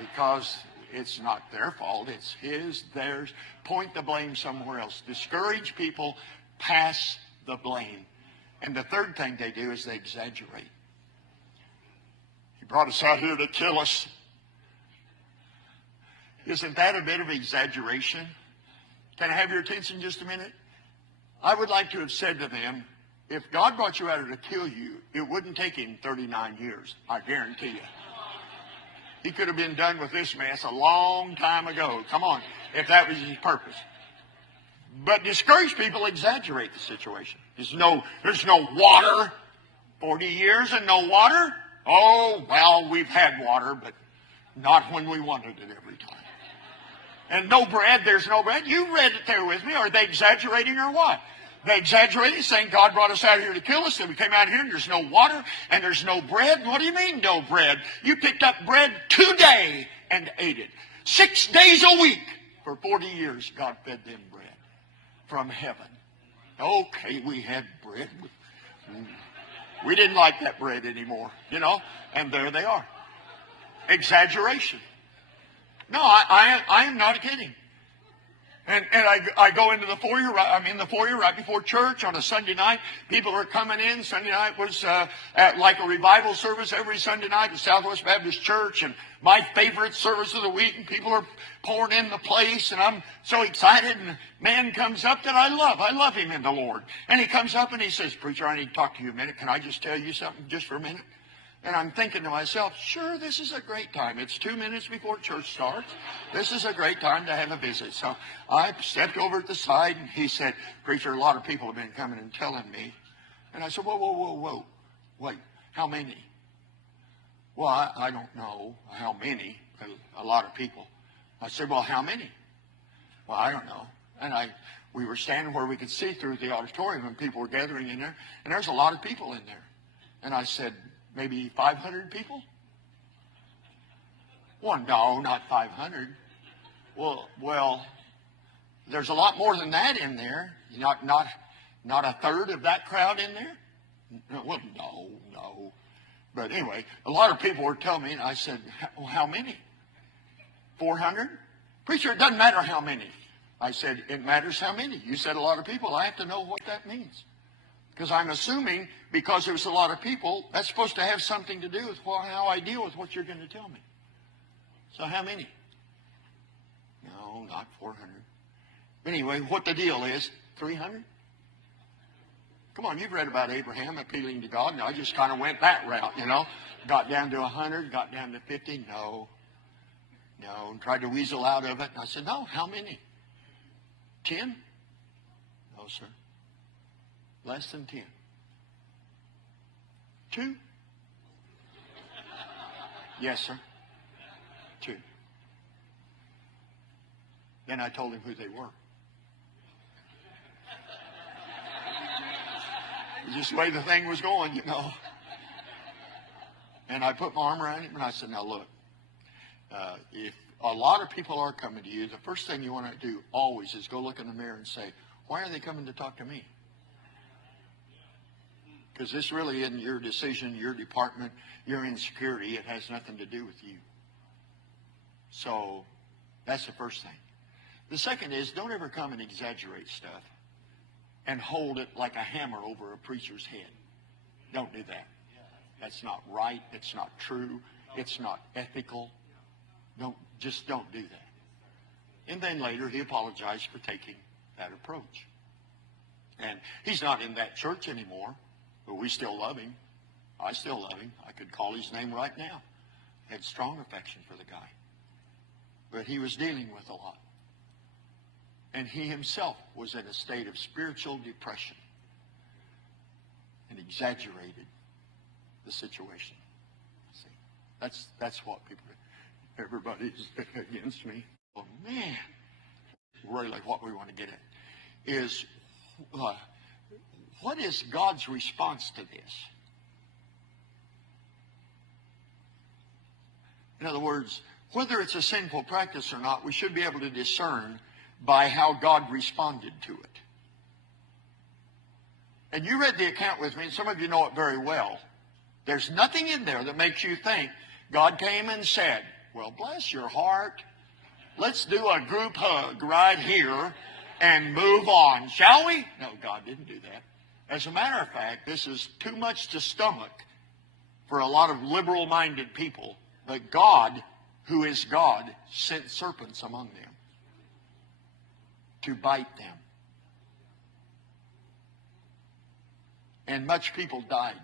because it's not their fault. It's his, theirs. Point the blame somewhere else. Discourage people. Pass the blame. And the third thing they do is they exaggerate. He brought us out here to kill us. Isn't that a bit of exaggeration? Can I have your attention just a minute? I would like to have said to them, if God brought you out here to kill you, it wouldn't take him 39 years. I guarantee you. He could have been done with this mess a long time ago. Come on, if that was his purpose. But discouraged people exaggerate the situation. There's no water. 40 years and no water? Oh, well, we've had water, but not when we wanted it every time. And no bread, there's no bread. You read it there with me. Are they exaggerating or what? They exaggerated, saying God brought us out here to kill us, and we came out here and there's no water and there's no bread. What do you mean no bread? You picked up bread today and ate it. 6 days a week for 40 years God fed them bread from heaven. Okay, we had bread. We didn't like that bread anymore, and there they are. Exaggeration. No, I am not kidding. And I go into the foyer. I'm in the foyer right before church on a Sunday night. People are coming in. Sunday night was at like a revival service every Sunday night at Southwest Baptist Church, and my favorite service of the week. And people are pouring in the place, and I'm so excited. And a man comes up that I love. I love him in the Lord. And he comes up and he says, "Preacher, I need to talk to you a minute. Can I just tell you something just for a minute?" And I'm thinking to myself, sure, this is a great time. It's 2 minutes before church starts. This is a great time to have a visit. So I stepped over at the side, and he said, "Preacher, a lot of people have been coming and telling me." And I said, whoa. Wait, how many? Well, I don't know how many. A lot of people. I said, well, how many? Well, I don't know. And we were standing where we could see through the auditorium, and people were gathering in there. And there's a lot of people in there. And I said, maybe 500 people? Well, no, not 500. Well, there's a lot more than that in there. Not a third of that crowd in there? Well, no. But anyway, a lot of people were telling me, and I said, well, how many? 400? Preacher, it doesn't matter how many. I said, it matters how many. You said a lot of people. I have to know what that means. Because I'm assuming because there's a lot of people, that's supposed to have something to do with how I deal with what you're going to tell me. So how many? No, not 400. Anyway, what the deal is, 300? Come on, you've read about Abraham appealing to God. No, I just kind of went that route, Got down to 100, got down to 50. No, and tried to weasel out of it. And I said, no, how many? 10? No, sir. Less than 10. 2? Yes, sir. 2. Then I told him who they were. Just the way the thing was going, And I put my arm around him and I said, now look, if a lot of people are coming to you, the first thing you want to do always is go look in the mirror and say, why are they coming to talk to me? Because this really isn't your decision, your department, your insecurity. It has nothing to do with you. So that's the first thing. The second is don't ever come and exaggerate stuff and hold it like a hammer over a preacher's head. Don't do that. That's not right. It's not true. It's not ethical. Don't do that. And then later he apologized for taking that approach. And he's not in that church anymore. But we still love him. I still love him. I could call his name right now. Had strong affection for the guy. But he was dealing with a lot. And he himself was in a state of spiritual depression and exaggerated the situation. See, that's what people do. Everybody's against me. Oh, man. Really what we want to get at is what is God's response to this? In other words, whether it's a sinful practice or not, we should be able to discern by how God responded to it. And you read the account with me, and some of you know it very well. There's nothing in there that makes you think God came and said, Well, bless your heart. Let's do a group hug right here and move on, shall we? No, God didn't do that. As a matter of fact, this is too much to stomach for a lot of liberal-minded people. But God, who is God, sent serpents among them to bite them. And much people died.